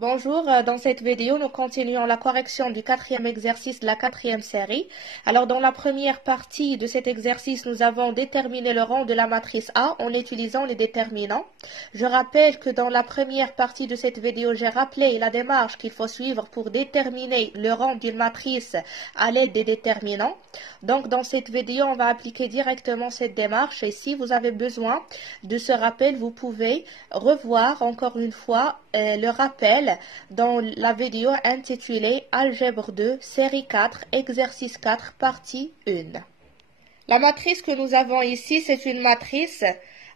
Bonjour, dans cette vidéo, nous continuons la correction du quatrième exercice de la quatrième série. Alors, dans la première partie de cet exercice, nous avons déterminé le rang de la matrice A en utilisant les déterminants. Je rappelle que dans la première partie de cette vidéo, j'ai rappelé la démarche qu'il faut suivre pour déterminer le rang d'une matrice à l'aide des déterminants. Donc, dans cette vidéo, on va appliquer directement cette démarche et si vous avez besoin de ce rappel, vous pouvez revoir encore une fois le rappel dans la vidéo intitulée Algèbre 2, série 4, exercice 4, partie 1. La matrice que nous avons ici, c'est une matrice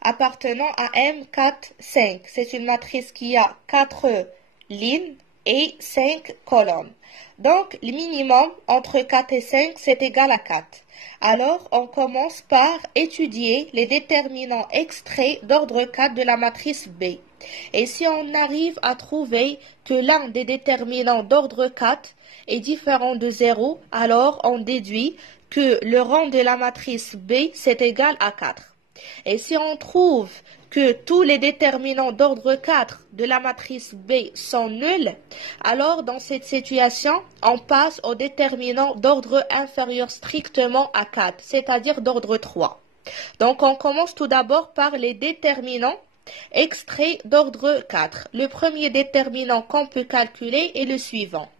appartenant à M4, 5. C'est une matrice qui a 4 lignes et 5 colonnes. Donc, le minimum entre 4 et 5, c'est égal à 4. Alors, on commence par étudier les déterminants extraits d'ordre 4 de la matrice B. Et si on arrive à trouver que l'un des déterminants d'ordre 4 est différent de 0, alors on déduit que le rang de la matrice B, c'est égal à 4. Et si on trouve que tous les déterminants d'ordre 4 de la matrice B sont nuls, alors dans cette situation, on passe aux déterminants d'ordre inférieur strictement à 4, c'est-à-dire d'ordre 3. Donc on commence tout d'abord par les déterminants extraits d'ordre 4. Le premier déterminant qu'on peut calculer est le suivant.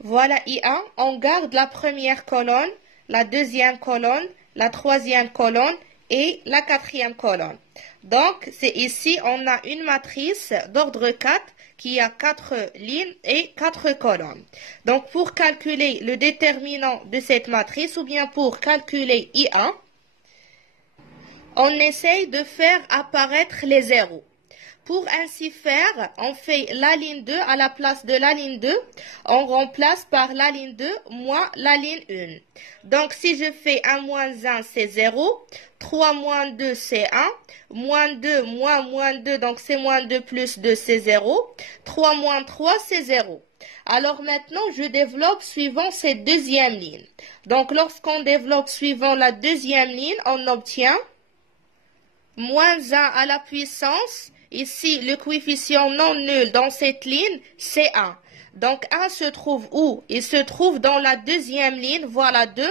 Voilà I1, on garde la première colonne, la deuxième colonne, la troisième colonne et la quatrième colonne. Donc, c'est ici, on a une matrice d'ordre 4 qui a 4 lignes et 4 colonnes. Donc, pour calculer le déterminant de cette matrice ou bien pour calculer I1, on essaye de faire apparaître les zéros. Pour ainsi faire, on fait la ligne 2 à la place de la ligne 2. On remplace par la ligne 2 moins la ligne 1. Donc, si je fais 1 moins 1, c'est 0. 3 moins 2, c'est 1. Moins 2 moins 2, donc c'est moins 2 plus 2, c'est 0. 3 moins 3, c'est 0. Alors maintenant, je développe suivant cette deuxième ligne. Donc, lorsqu'on développe suivant la deuxième ligne, on obtient moins 1 à la puissance. Ici, le coefficient non nul dans cette ligne, c'est 1. Donc, 1 se trouve où? Il se trouve dans la deuxième ligne, voilà 2,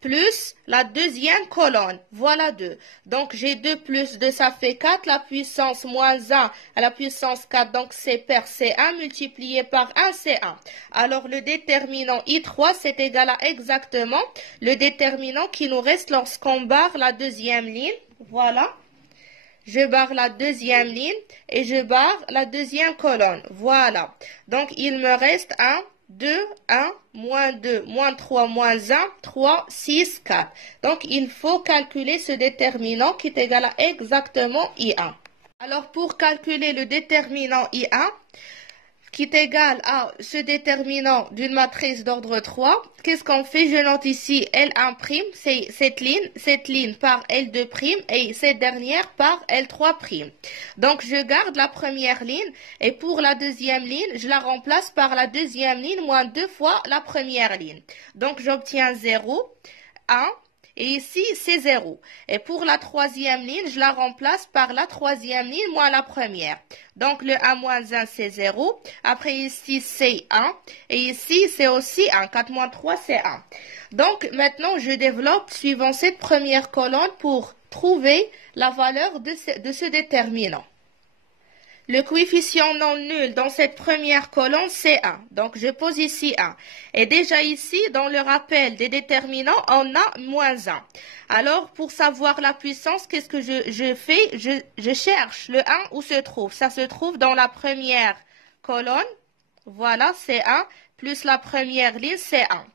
plus la deuxième colonne, voilà 2. Donc, j'ai 2 plus 2, ça fait 4. La puissance moins 1 à la puissance 4, donc c'est pair, c'est 1, multiplié par 1, c'est 1. Alors, le déterminant I3, c'est égal à exactement le déterminant qui nous reste lorsqu'on barre la deuxième ligne, voilà. Je barre la deuxième ligne et je barre la deuxième colonne. Voilà. Donc, il me reste 1, 2, 1, moins 2, moins 3, moins 1, 3, 6, 4. Donc, il faut calculer ce déterminant qui est égal à exactement I1. Alors, pour calculer le déterminant I1, qui est égal à ce déterminant d'une matrice d'ordre 3, qu'est-ce qu'on fait? Je note ici L1', c'est cette ligne par L2' et cette dernière par L3'. Donc, je garde la première ligne et pour la deuxième ligne, je la remplace par la deuxième ligne moins 2 fois la première ligne. Donc, j'obtiens 0, 1, et ici, c'est 0. Et pour la troisième ligne, je la remplace par la troisième ligne moins la première. Donc, le 1 moins 1, c'est 0. Après, ici, c'est 1. Et ici, c'est aussi 1. 4 moins 3, c'est 1. Donc, maintenant, je développe suivant cette première colonne pour trouver la valeur de ce déterminant. Le coefficient non nul dans cette première colonne, c'est 1. Donc, je pose ici 1. Et déjà ici, dans le rappel des déterminants, on a moins 1. Alors, pour savoir la puissance, qu'est-ce que je fais? Je cherche le 1 où se trouve. Ça se trouve dans la première colonne. Voilà, c'est 1. Plus la première ligne, c'est 1.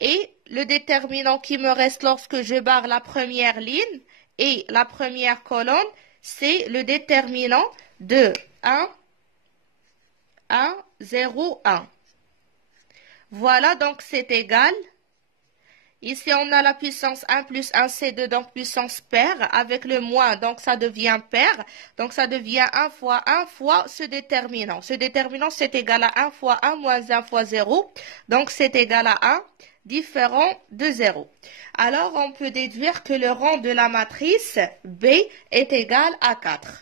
Et le déterminant qui me reste lorsque je barre la première ligne et la première colonne, c'est le déterminant de 1, 1, 0, 1. Voilà, donc c'est égal. Ici, on a la puissance 1 plus 1, c'est 2, donc puissance paire. Avec le moins, donc ça devient paire. Donc ça devient 1 fois ce déterminant. Ce déterminant, c'est égal à 1 fois 1 moins 1 fois 0. Donc c'est égal à 1, différent de 0. Alors, on peut déduire que le rang de la matrice B est égal à 4.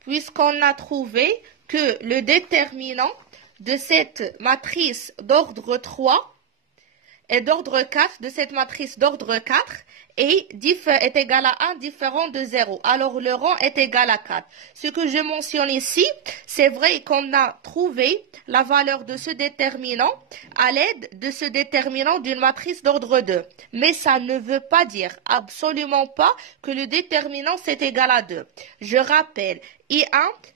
Puisqu'on a trouvé que le déterminant de cette matrice d'ordre 3 et d'ordre 4, de cette matrice d'ordre 4, est égal à 1 différent de 0. Alors, le rang est égal à 4. Ce que je mentionne ici, c'est vrai qu'on a trouvé la valeur de ce déterminant à l'aide de ce déterminant d'une matrice d'ordre 2. Mais ça ne veut pas dire absolument pas que le déterminant c'est égal à 2. Je rappelle, I1,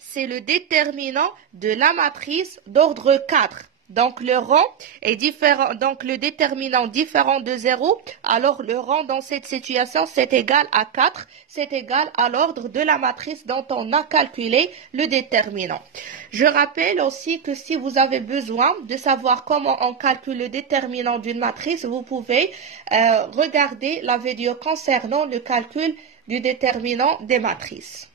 c'est le déterminant de la matrice d'ordre 4. Donc, le rang est différent, donc le déterminant différent de 0, alors le rang dans cette situation, c'est égal à 4, c'est égal à l'ordre de la matrice dont on a calculé le déterminant. Je rappelle aussi que si vous avez besoin de savoir comment on calcule le déterminant d'une matrice, vous pouvez regarder la vidéo concernant le calcul du déterminant des matrices.